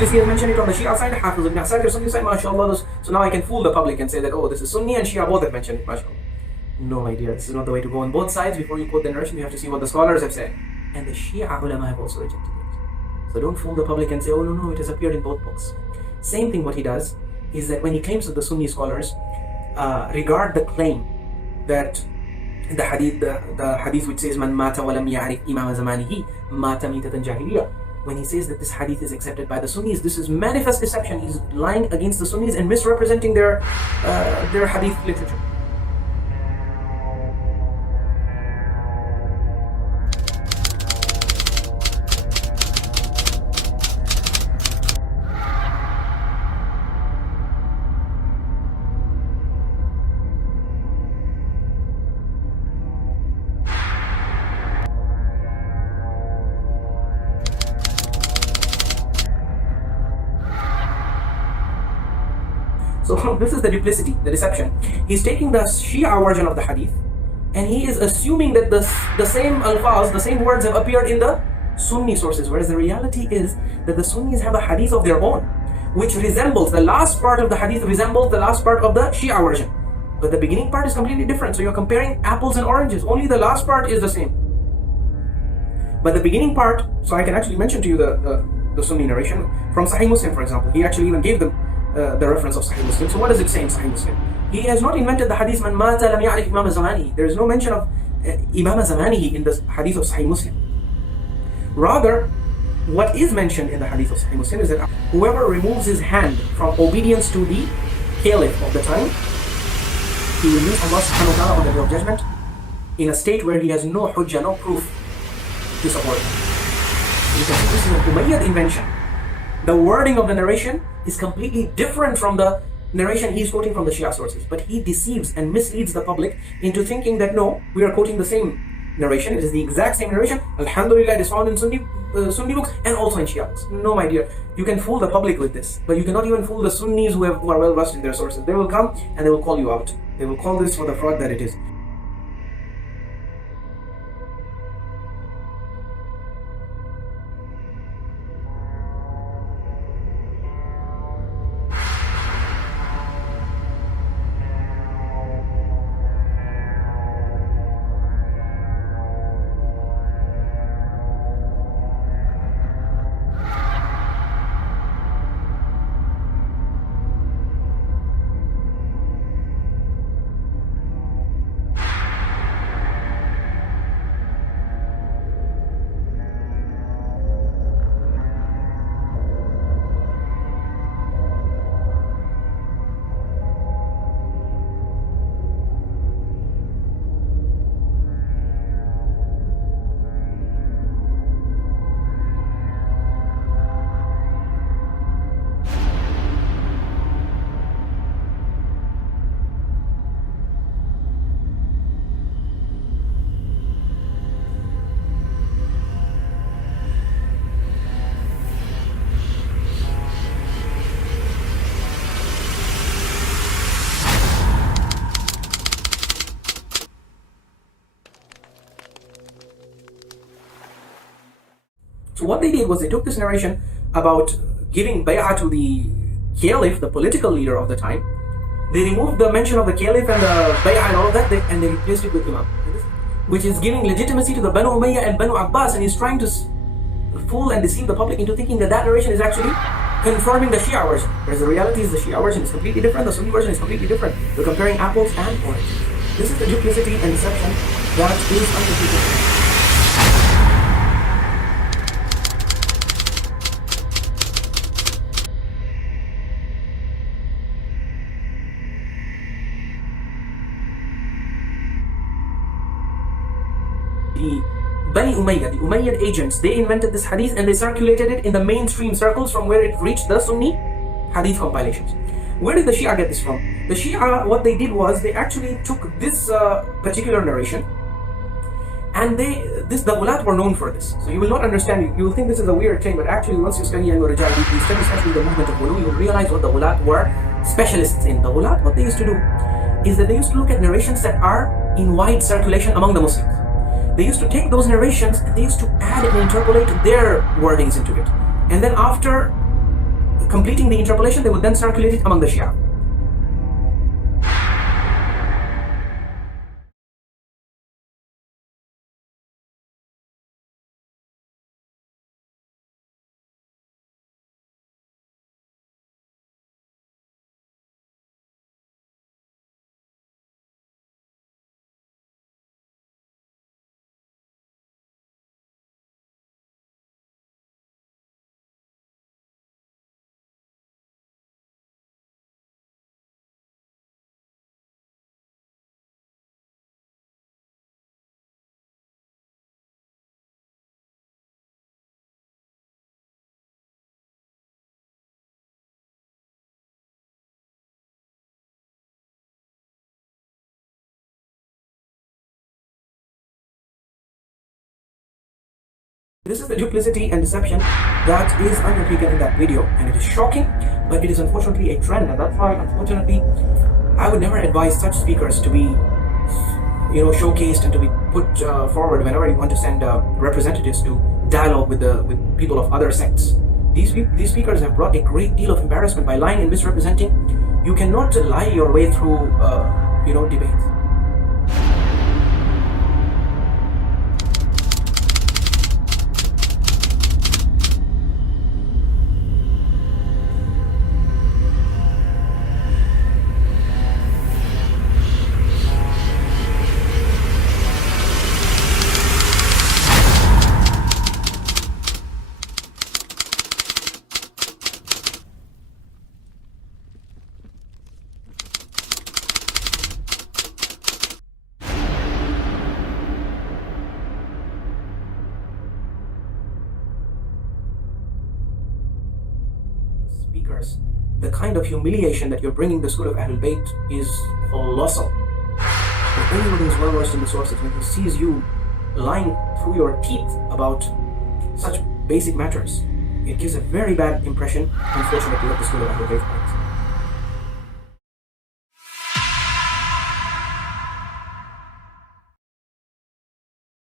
Majlisi has mentioned it on the Shia side, Hafiz ibn Asakir Sunni side, mashallah. So now I can fool the public and say that, oh, this is Sunni and Shia both have mentioned it, mashallah. No, my dear, this is not the way to go. On both sides, before you quote the narration, you have to see what the scholars have said. And the Shia ulama have also rejected it. So don't fool the public and say, oh, no, it has appeared in both books. Same thing what he does is that when he claims that the Sunni scholars regard the claim that the hadith which says man mata wa lam ya'rif imam zamanihi mata mitatan jahiliya, when he says that this hadith is accepted by the Sunnis, this is manifest deception. He's lying against the Sunnis and misrepresenting their hadith literature. So this is the duplicity, the deception. He's taking the Shia version of the hadith and he is assuming that the same alfaz, the same words have appeared in the Sunni sources, whereas the reality is that the Sunnis have a hadith of their own, which resembles, the last part of the hadith resembles the last part of the Shia version. But the beginning part is completely different. So you're comparing apples and oranges. Only the last part is the same. But the beginning part, so I can actually mention to you the Sunni narration from Sahih Muslim, for example. He actually even gave them the reference of Sahih Muslim. So what does it say in Sahih Muslim? He has not invented the hadith man mata lam ya'rif imam zamanihi. There is no mention of imam zamanihi in the hadith of Sahih Muslim. Rather, what is mentioned in the hadith of Sahih Muslim is that whoever removes his hand from obedience to the caliph of the time, he will meet Allah subhanahu wa ta'ala on the day of judgment in a state where he has no hujjah, no proof to support him. You can see this is an Umayyad invention. The wording of the narration is completely different from the narration he's quoting from the Shia sources. But he deceives and misleads the public into thinking that no, we are quoting the same narration. It is the exact same narration. Alhamdulillah, it is found in Sunni books and also in Shia books. No, my dear, you can fool the public with this, but you cannot even fool the Sunnis who are well versed in their sources. They will come and they will call you out. They will call this for the fraud that it is. So what they did was they took this narration about giving bay'ah to the caliph, the political leader of the time. They removed the mention of the caliph and the bay'ah and all of that, and they replaced it with imam, which is giving legitimacy to the Banu Umayyah and Banu Abbas, and he's trying to fool and deceive the public into thinking that that narration is actually confirming the Shia version, whereas the reality is the Shia version is completely different, the Sunni version is completely different. We're comparing apples and oranges. This is the duplicity and deception that is undefeated. The Bani Umayyad, the Umayyad agents, they invented this hadith and they circulated it in the mainstream circles from where it reached the Sunni hadith compilations. Where did the Shia get this from? The Shia, what they did was they actually took this particular narration and the Ghulat were known for this. So you will not understand, you will think this is a weird thing, but actually once you study and Rijal, you study especially the movement of Ghulu, you will realize what the Ghulat were specialists in. The Ghulat, what they used to do is that they used to look at narrations that are in wide circulation among the Muslims. They used to take those narrations and they used to add and interpolate their wordings into it. And then after completing the interpolation, they would then circulate it among the Shia. This is the duplicity and deception that is undertaken in that video, and it is shocking, but it is unfortunately a trend, and that's why, unfortunately, I would never advise such speakers to be, showcased and to be put forward whenever you want to send representatives to dialogue with people of other sects. These speakers have brought a great deal of embarrassment by lying and misrepresenting. You cannot lie your way through, debates. Speakers, the kind of humiliation that you're bringing the school of Ahlul Bayt is colossal. If anyone who is well versed in the sources, when he sees you lying through your teeth about such basic matters, it gives a very bad impression, unfortunately, of the school of Ahlul Bayt.